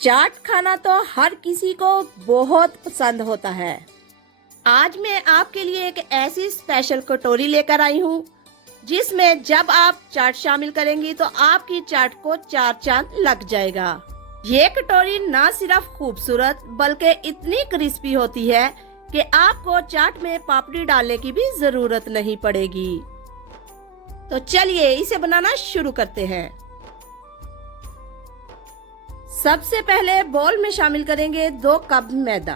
चाट खाना तो हर किसी को बहुत पसंद होता है। आज मैं आपके लिए एक ऐसी स्पेशल कटोरी लेकर आई हूँ जिसमें जब आप चाट शामिल करेंगी तो आपकी चाट को चार चांद लग जाएगा। ये कटोरी ना सिर्फ खूबसूरत बल्कि इतनी क्रिस्पी होती है कि आपको चाट में पापड़ी डालने की भी जरूरत नहीं पड़ेगी। तो चलिए इसे बनाना शुरू करते हैं। सबसे पहले बोल में शामिल करेंगे 2 कप मैदा।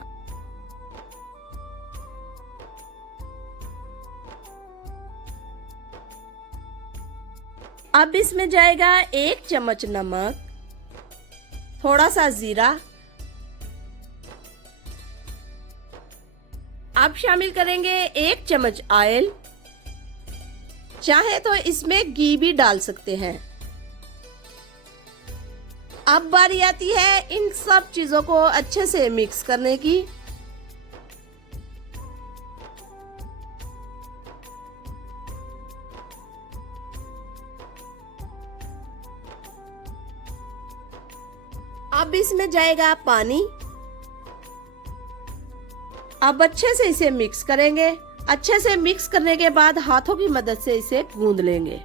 अब इसमें जाएगा 1 चम्मच नमक, थोड़ा सा जीरा। अब शामिल करेंगे 1 चम्मच ऑयल, चाहे तो इसमें घी भी डाल सकते हैं। अब बारी आती है इन सब चीजों को अच्छे से मिक्स करने की। अब इसमें जाएगा पानी। अब अच्छे से इसे मिक्स करेंगे। अच्छे से मिक्स करने के बाद हाथों की मदद से इसे गूंद लेंगे।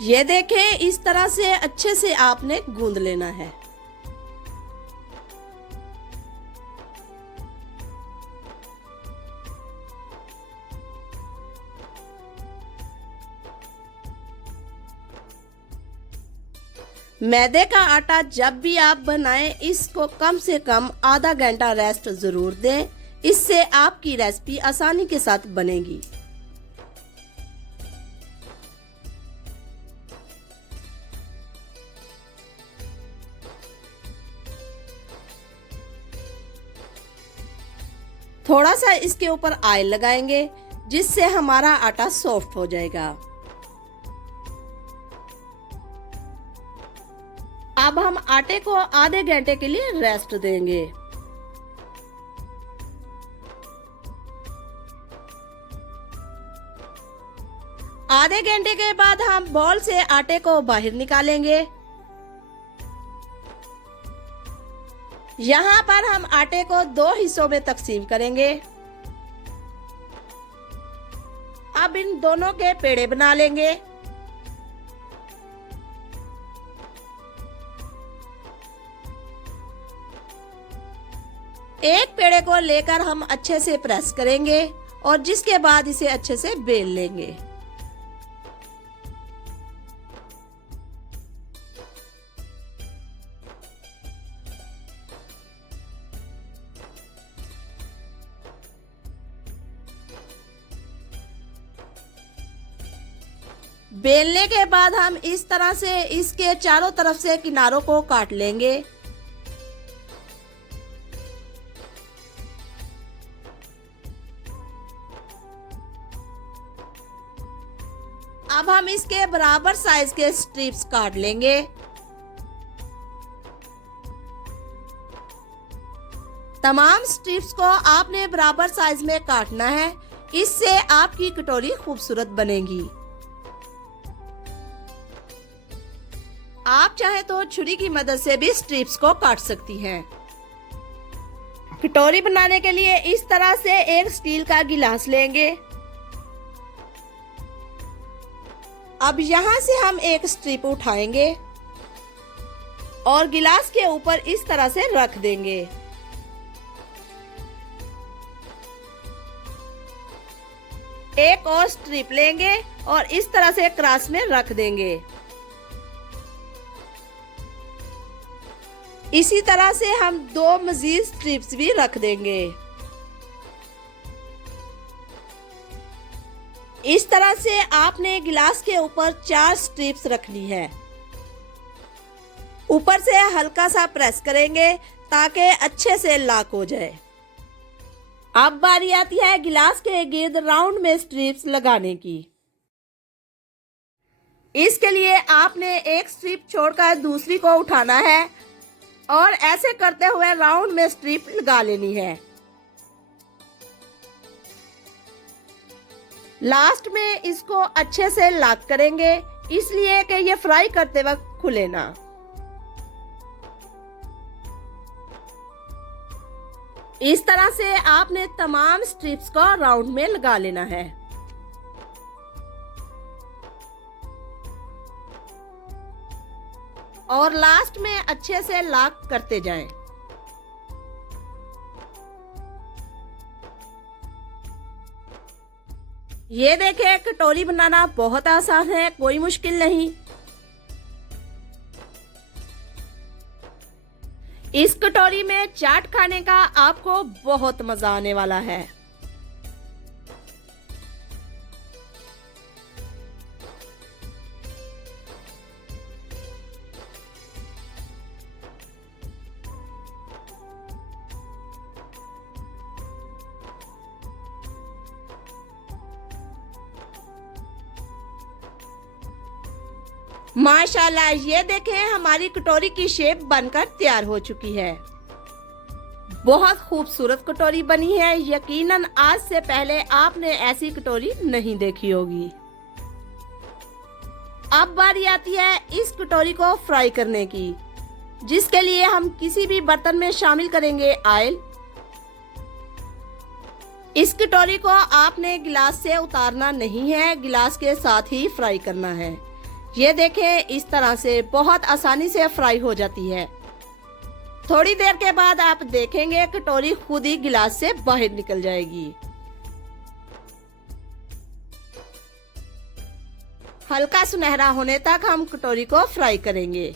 ये देखें, इस तरह से अच्छे से आपने गूंद लेना है। मैदे का आटा जब भी आप बनाएं इसको कम से कम आधा घंटा रेस्ट जरूर दें। इससे आपकी रेसिपी आसानी के साथ बनेगी। थोड़ा सा इसके ऊपर ऑयल लगाएंगे जिससे हमारा आटा सॉफ्ट हो जाएगा। अब हम आटे को आधे घंटे के लिए रेस्ट देंगे। आधे घंटे के बाद हम बॉल से आटे को बाहर निकालेंगे। यहाँ पर हम आटे को 2 हिस्सों में तकसीम करेंगे। अब इन दोनों के पेड़े बना लेंगे। एक पेड़े को लेकर हम अच्छे से प्रेस करेंगे और जिसके बाद इसे अच्छे से बेल लेंगे। बेलने के बाद हम इस तरह से इसके चारों तरफ से किनारों को काट लेंगे। अब हम इसके बराबर साइज के स्ट्रिप्स काट लेंगे। तमाम स्ट्रिप्स को आपने बराबर साइज में काटना है। इससे आपकी कटोरी खूबसूरत बनेगी। आप चाहे तो छुरी की मदद से भी स्ट्रिप्स को काट सकती हैं। कटोरी बनाने के लिए इस तरह से एक स्टील का गिलास लेंगे। अब यहाँ से हम एक स्ट्रिप उठाएंगे और गिलास के ऊपर इस तरह से रख देंगे। एक और स्ट्रिप लेंगे और इस तरह से क्रॉस में रख देंगे। इसी तरह से हम 2 मजीद स्ट्रिप्स भी रख देंगे। इस तरह से आपने गिलास के ऊपर 4 स्ट्रिप्स रखनी है। ऊपर से हल्का सा प्रेस करेंगे ताकि अच्छे से लॉक हो जाए। अब बारी आती है गिलास के गिर्द राउंड में स्ट्रिप्स लगाने की। इसके लिए आपने एक स्ट्रिप छोड़कर दूसरी को उठाना है और ऐसे करते हुए राउंड में स्ट्रिप लगा लेनी है। लास्ट में इसको अच्छे से लॉक करेंगे, इसलिए कि ये फ्राई करते वक्त खुले ना। इस तरह से आपने तमाम स्ट्रिप्स को राउंड में लगा लेना है। और लास्ट में अच्छे से लॉक करते जाएं। ये देखें, कटोरी बनाना बहुत आसान है, कोई मुश्किल नहीं। इस कटोरी में चाट खाने का आपको बहुत मजा आने वाला है। माशाल्लाह, ये देखें हमारी कटोरी की शेप बनकर तैयार हो चुकी है। बहुत खूबसूरत कटोरी बनी है। यकीनन आज से पहले आपने ऐसी कटोरी नहीं देखी होगी। अब बारी आती है इस कटोरी को फ्राई करने की, जिसके लिए हम किसी भी बर्तन में शामिल करेंगे ऑयल। इस कटोरी को आपने गिलास से उतारना नहीं है, गिलास के साथ ही फ्राई करना है। ये देखें, इस तरह से बहुत आसानी से फ्राई हो जाती है। थोड़ी देर के बाद आप देखेंगे कटोरी खुद ही गिलास से बाहर निकल जाएगी। हल्का सुनहरा होने तक हम कटोरी को फ्राई करेंगे।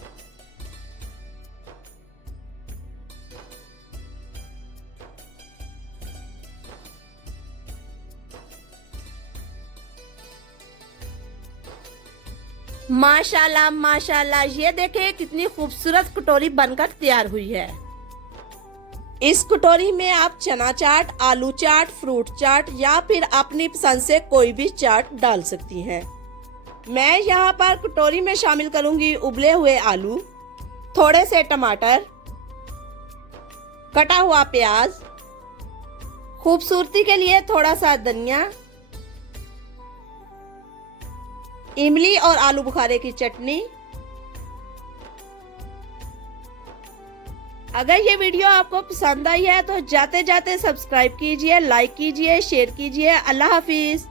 माशाल्लाह माशाल्लाह, ये देखें कितनी खूबसूरत कटोरी बनकर तैयार हुई है। इस कटोरी में आप चना चाट, आलू चाट, फ्रूट चाट या फिर अपनी पसंद से कोई भी चाट डाल सकती हैं। मैं यहाँ पर कटोरी में शामिल करूंगी उबले हुए आलू, थोड़े से टमाटर, कटा हुआ प्याज, खूबसूरती के लिए थोड़ा सा धनिया, इमली और आलू बुखारे की चटनी। अगर ये वीडियो आपको पसंद आई है तो जाते जाते सब्सक्राइब कीजिए, लाइक कीजिए, शेयर कीजिए। अल्लाह हाफिज।